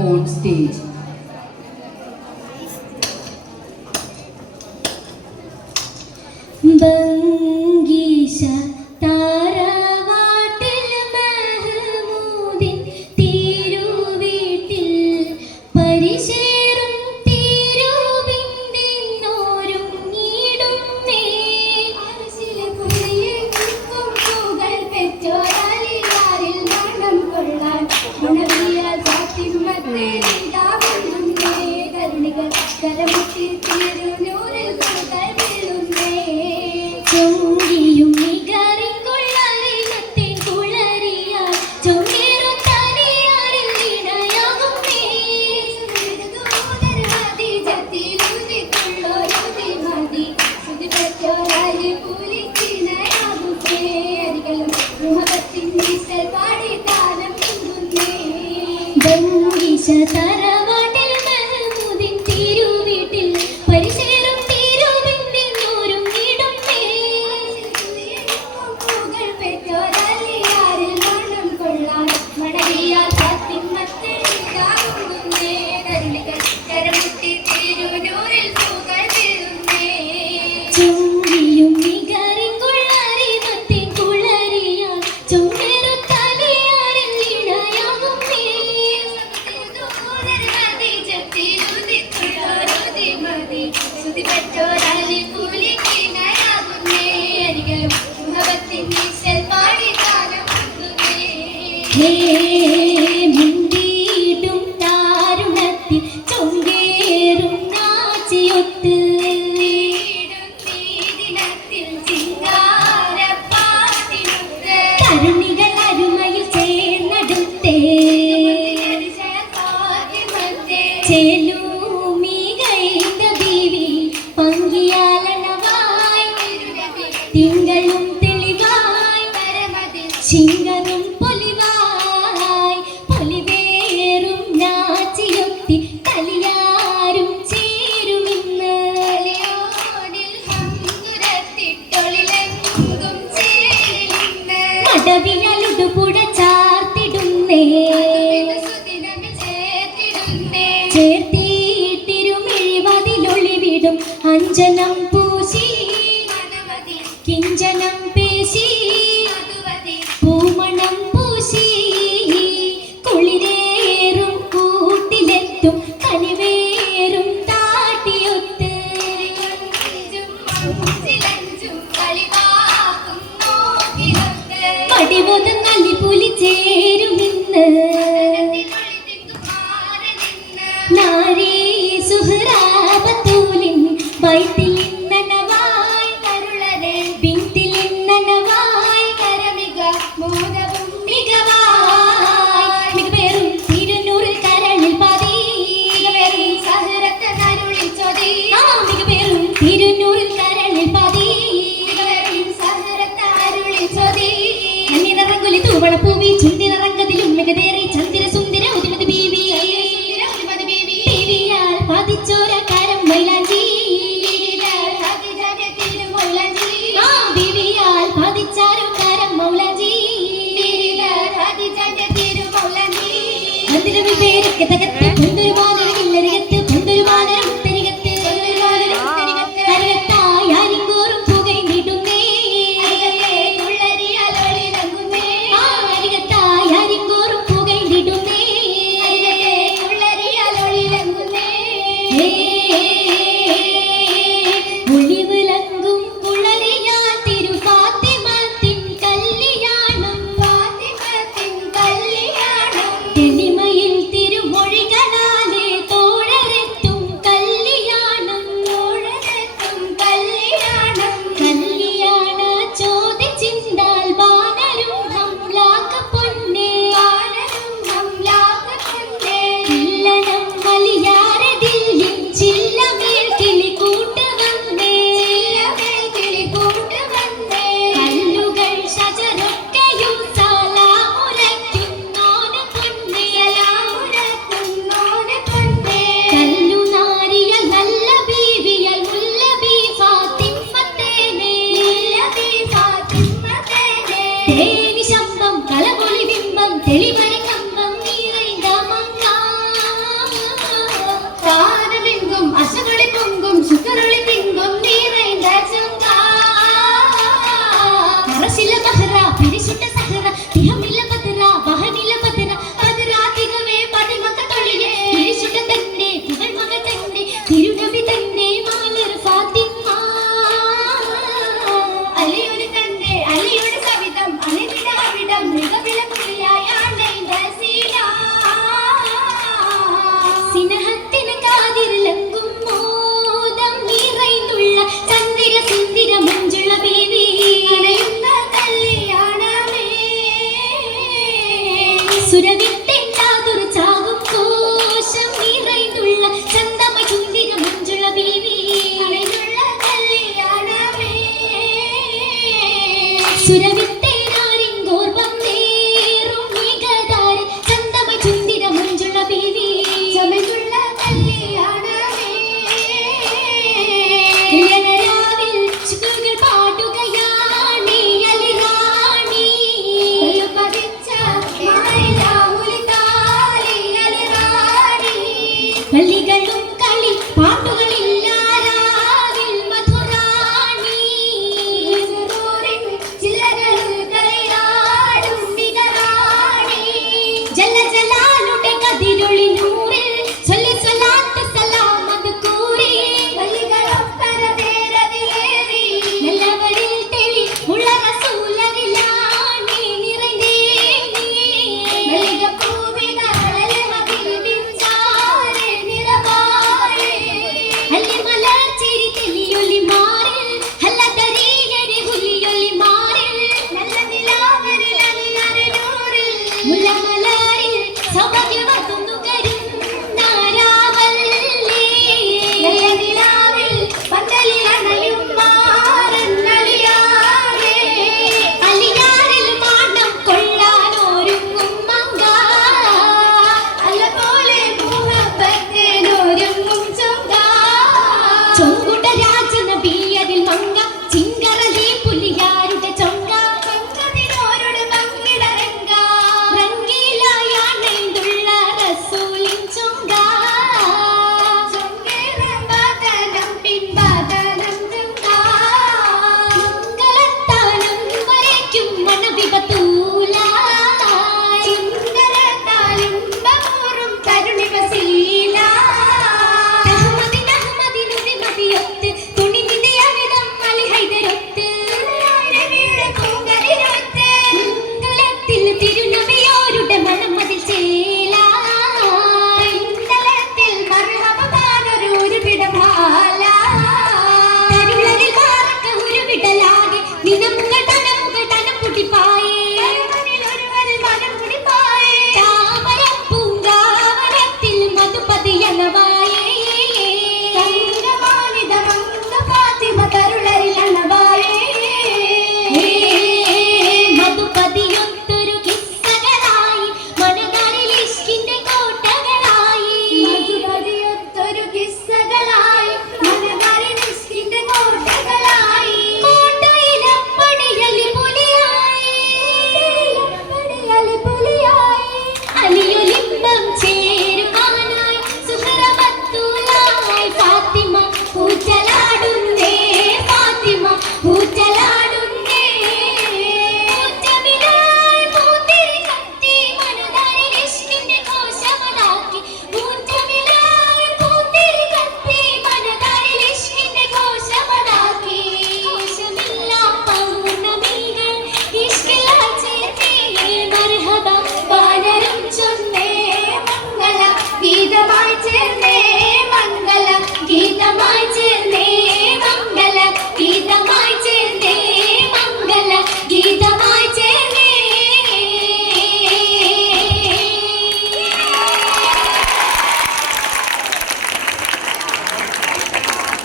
on stage. Bangisha താരവാട്ടിൽ മഹമൂദിൻ തിരുവീട്ടിൽ പരിശേറും തിരുവിന്ദിന്നൊരുങ്ങിടുന്നേ മനസ്സിലെ പുലയിൽ നിൽക്കും പൂകൾ പെറ്റോരാലിയാരിൽ മണം കൊള്ളാൻ ഉണവിയ ഫാത്തിമത്തെ ഇതാവുന്നേ കരുണികൾ കരമുട്ടി തിരുനൂറിൽ പൂകൾ വീഴുന്നേ ചൊങ്കിയും മികറിക്കൊള്ളറിമത്തെ കുളറിയാൽ ചൊങ്കേറും തനിയാരിൽ ഇണയാകുന്നേ ഖദീജത്തിലുദിത്തുള്ളൊരുതി മതി സുതിപറ്റോരാലി പൂലിക്കിണയാകുന്നേ അരികളും മുഹബത്തിൻ ഈശ്വർ പാടി താനം നിന്നുന്നേ ബംഗീശ തറവാട്ടിൽ മഹമൂദിൻ തിരുവീട്ടിൽ പരിശേറും ചൊങ്കിയും മികറിക്കൊള്ളറിമത്തെ കുളറിയാൽ ചൊങ്കേറും തനിയാരിൽ ഇണയാകുന്നേ ഖദീജത്തിലുദിത്തുള്ളൊരുതി മതി സുതിപറ്റോരാലി പൂലിക്കിണയാകുന്നേ അരികളും മുഹബത്തിൻ ഈശ്വർ പാടി താനം മിണ്ടിയിടും താരുണത്തിൽ ചൊങ്കേറും നാച്ചിയൊത്ത് കരുണികൾ അരുമയിൽ ചേർന്നടുത്തേ ചേലൂമി കൈന്ദ ബീവി പങ്കിയാലണവായി തിങ്കളും തെളിവായി ശിങ്കരും പൊലിവായി പൊലിവേറും നാച്ചിയൊത്തി കലിയാരും ചേരുമിന്ന് മടവിയലുടുപുട ചാർത്തിടുന്നേ ചേർത്തിട്ടിരുമിഴിവതിലൊളിവിടും അഞ്ജനം പൂശി കിഞ്ചനം പേശി പൂമണം പൂശി കുളിരേറും കൂട്ടിലെത്തും കനിവേറും താട്ടിയൊത്ത് പടിവൊതുങ്ങലി പുലി ചേരുമിന്ന് നാരീ സുഹ്റാബത്തൂലിൻ ബൈത്തിൽ ഇന്നനവായി കരുളരെ ബിന്തിൽ ഇന്നനവായി കരമിക മോദവും മികവായി മികവേറും തിരുനൂറിൽ കരളിൽ പതി മികവേറും സഹറത്തരുളിൽ ചൊതി മികവേറും തിരുനൂറിൽ കരളിൽ പതി മികവേറും സഹറത്തരുളിൽ ചൊതി അന്യനിറങ്കുലി തൂവളപ്പൂവി ചുന്തിനിറങ്കതിലും മികതേറി ചന്ദ്ര സുന്ദര ഉദിമതി ബീവി ബീവിയാൽ പതിച്ചോര കരം മൈലാഞ്ചി ബീവിയാൽ പതിച്ചാരോ കരം മൗലാജി മന്ദിരവിൽ പേരൊക്കെ തകർത്ത്